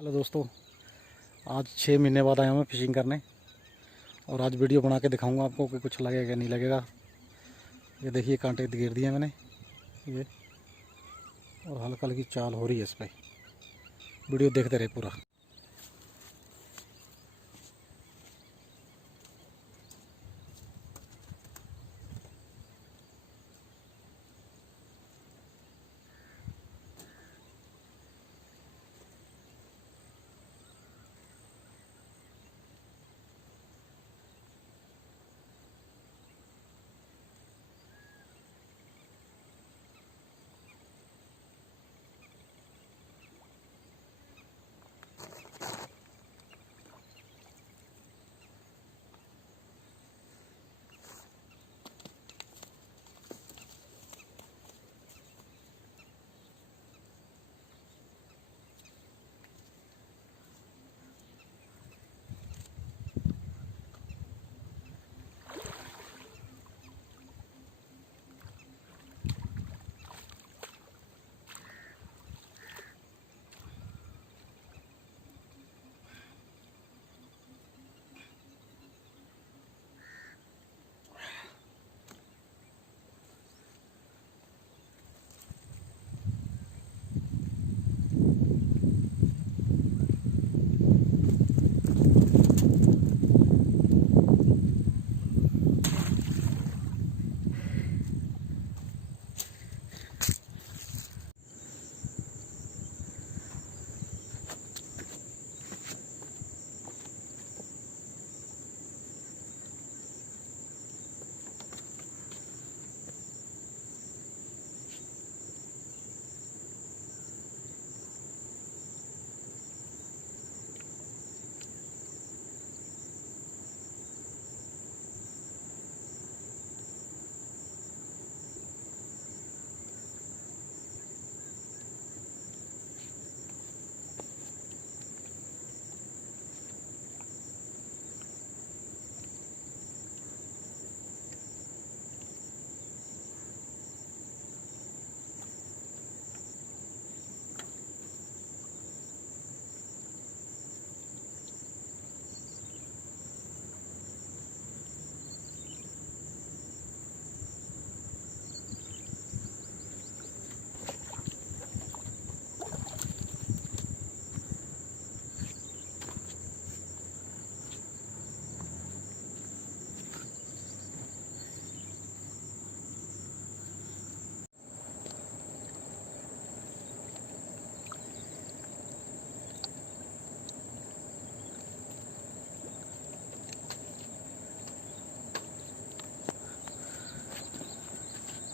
Hello दोस्तों, आज 6 महीने बाद आया हूँ मैं फ़िशिंग करने और आज वीडियो बना के दिखाऊंगा आपको कि कुछ लगेगा नहीं लगेगा। ये देखिए कांटे गिर दिए मैंने ये, और हल्का हल्की चाल हो रही है इस पर। वीडियो देखते रहे पूरा।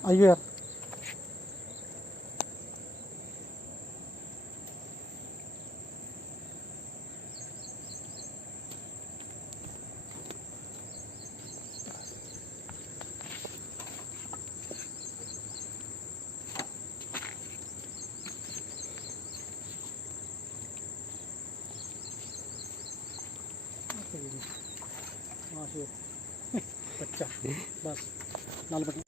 आइए यार। बच्चा बस लाल बटन।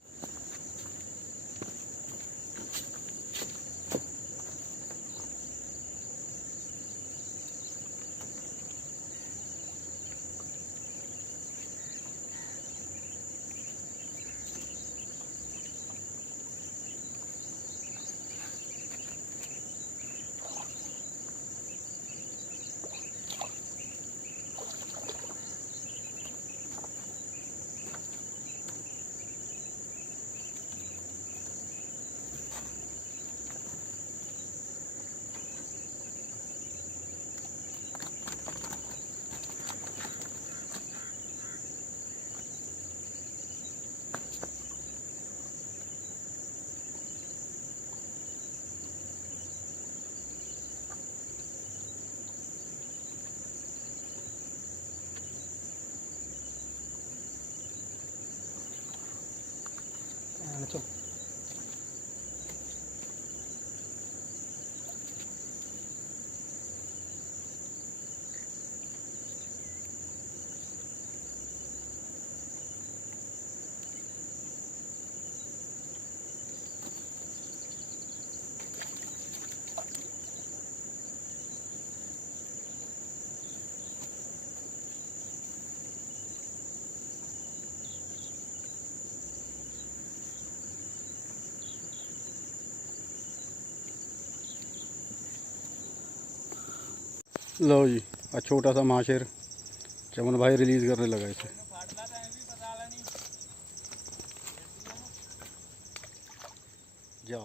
लो जी, छोटा सा माशेर चमन भाई रिलीज करने लगा इसे। जा